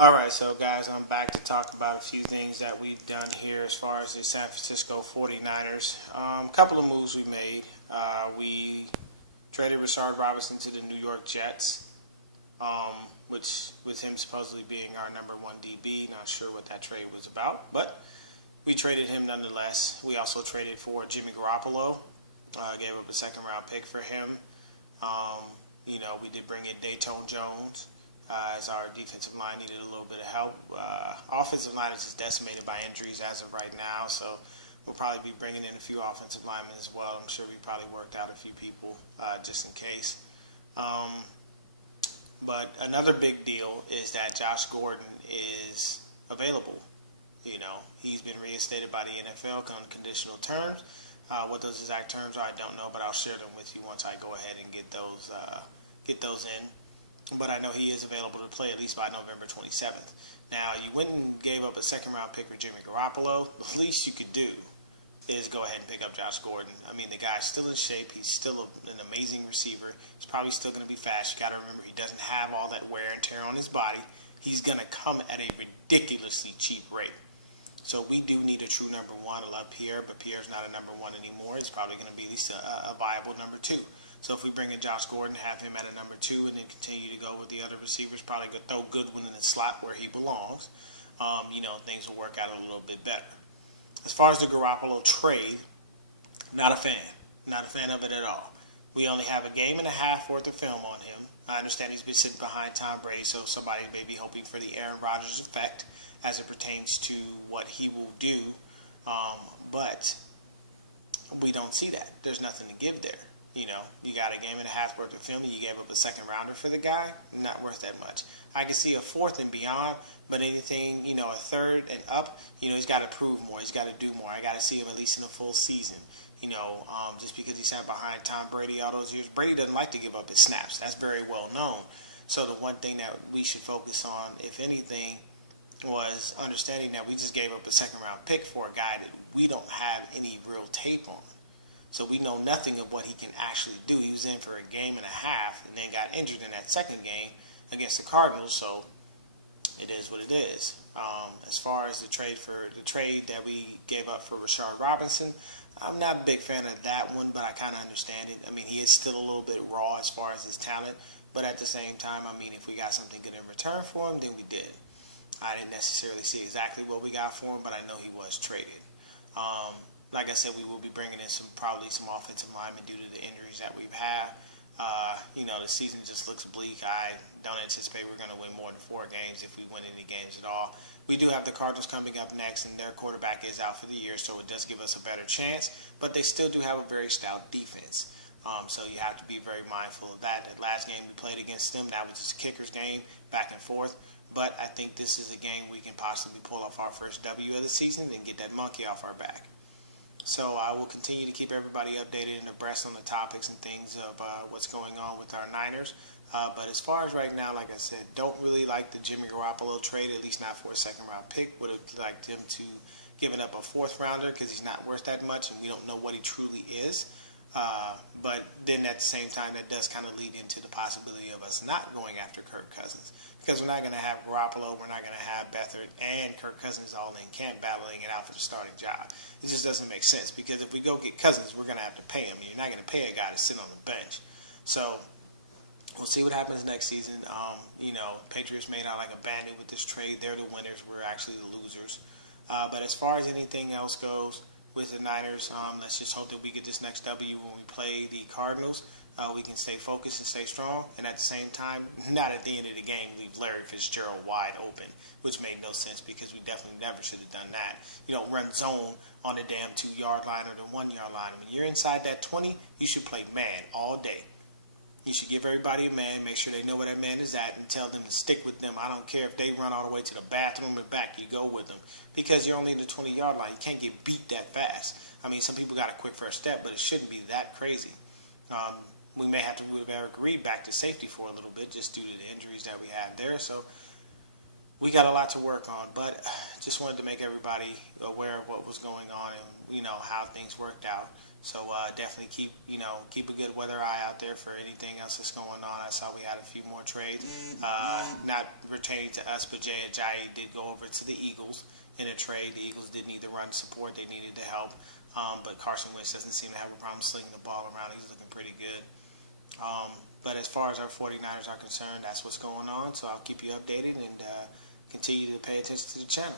Alright, so guys, I'm back to talk about a few things that we've done here as far as the San Francisco 49ers. A couple of moves we made. We traded Rashard Robinson to the New York Jets, which with him supposedly being our number one DB, not sure what that trade was about, but we traded him nonetheless. We also traded for Jimmy Garapolo, gave up a second round pick for him. We did bring in Dayton Jones. As our defensive line needed a little bit of help. Offensive line is just decimated by injuries as of right now, so we'll probably be bringing in a few offensive linemen as well. I'm sure we probably worked out a few people just in case. But another big deal is that Josh Gordon is available. He's been reinstated by the NFL on conditional terms. What those exact terms are, I don't know, but I'll share them with you once I go ahead and get those in. But I know he is available to play at least by November 27th. Now, you went and gave up a second-round pick for Jimmy Garapolo. The least you could do is go ahead and pick up Josh Gordon. I mean, the guy's still in shape. He's still an amazing receiver. He's probably still going to be fast. You got to remember, he doesn't have all that wear and tear on his body. He's going to come at a ridiculously cheap rate. So we do need a true number one. I love Pierre, but Pierre's not a number one anymore. It's probably going to be at least a viable number two. So if we bring in Josh Gordon, have him at a number two, and then continue to go with the other receivers, probably go throw Goodwin in the slot where he belongs, things will work out a little bit better. As far as the Garapolo trade, not a fan. Not a fan of it at all. We only have a game and a half worth of film on him. I understand he's been sitting behind Tom Brady, so somebody may be hoping for the Aaron Rodgers effect as it pertains to what he will do. But we don't see that. There's nothing to give there. You got a game and a half worth of film. You gave up a second rounder for the guy. Not worth that much. I can see a fourth and beyond, but anything, a third and up, he's got to prove more. He's got to do more. I got to see him at least in a full season. Just because he sat behind Tom Brady all those years, Brady doesn't like to give up his snaps. That's very well known. So the one thing that we should focus on, if anything, was understanding that we just gave up a second round pick for a guy that we don't have any real tape on. So we know nothing of what he can actually do. He was in for a game and a half and then got injured in that second game against the Cardinals. So it is what it is. As far as the trade that we gave up for Rashard Robinson, I'm not a big fan of that one, but I kind of understand it. I mean, he is still a little bit raw as far as his talent, but at the same time, if we got something good in return for him, then we did. I didn't necessarily see exactly what we got for him, but I know he was traded. Like I said, we will be bringing in probably some offensive linemen due to the injuries that we've had. The season just looks bleak. I don't anticipate we're going to win more than 4 games if we win any games at all. We do have the Cardinals coming up next, and their quarterback is out for the year, so it does give us a better chance. But they still do have a very stout defense. So you have to be very mindful of that. That last game we played against them, that was just a kicker's game, back and forth. But I think this is a game we can possibly pull off our first W of the season and get that monkey off our back. So I will continue to keep everybody updated and abreast on the topics and things of what's going on with our Niners. But as far as right now, like I said, don't really like the Jimmy Garapolo trade, at least not for a second-round pick. Would have liked him to giving up a fourth-rounder because he's not worth that much, and we don't know what he truly is. But then at the same time, that does kind of lead into the possibility of us not going after Kirk Cousins. Because we're not going to have Garapolo, we're not going to have Beathard and Kirk Cousins all in camp battling it out for the starting job. It just doesn't make sense because if we go get Cousins, we're going to have to pay him. You're not going to pay a guy to sit on the bench. So we'll see what happens next season. Patriots made out like a bandit with this trade. They're the winners. We're actually the losers. But as far as anything else goes with the Niners, let's just hope that we get this next W when we play the Cardinals. We can stay focused and stay strong, and at the same time, not at the end of the game, leave Larry Fitzgerald wide open, which made no sense because we definitely never should have done that. Run zone on the damn 2-yard line or the 1-yard line. When you're inside that 20, you should play man all day. You should give everybody a man, make sure they know where that man is at, and tell them to stick with them. I don't care if they run all the way to the bathroom and back, you go with them. Because you're only in the 20-yard line. You can't get beat that fast. Some people got a quick first step, but it shouldn't be that crazy. We may have to move Eric Reed back to safety for a little bit just due to the injuries that we had there. So we got a lot to work on, but just wanted to make everybody aware of what was going on and how things worked out. So definitely keep a good weather eye out there for anything else that's going on. I saw we had a few more trades, not pertaining to us, but Jay Ajayi did go over to the Eagles in a trade. The Eagles did need the run support; they needed the help. But Carson Wentz doesn't seem to have a problem slinging the ball around. He's looking pretty good. But as far as our 49ers are concerned, that's what's going on. So I'll keep you updated and continue to pay attention to the channel.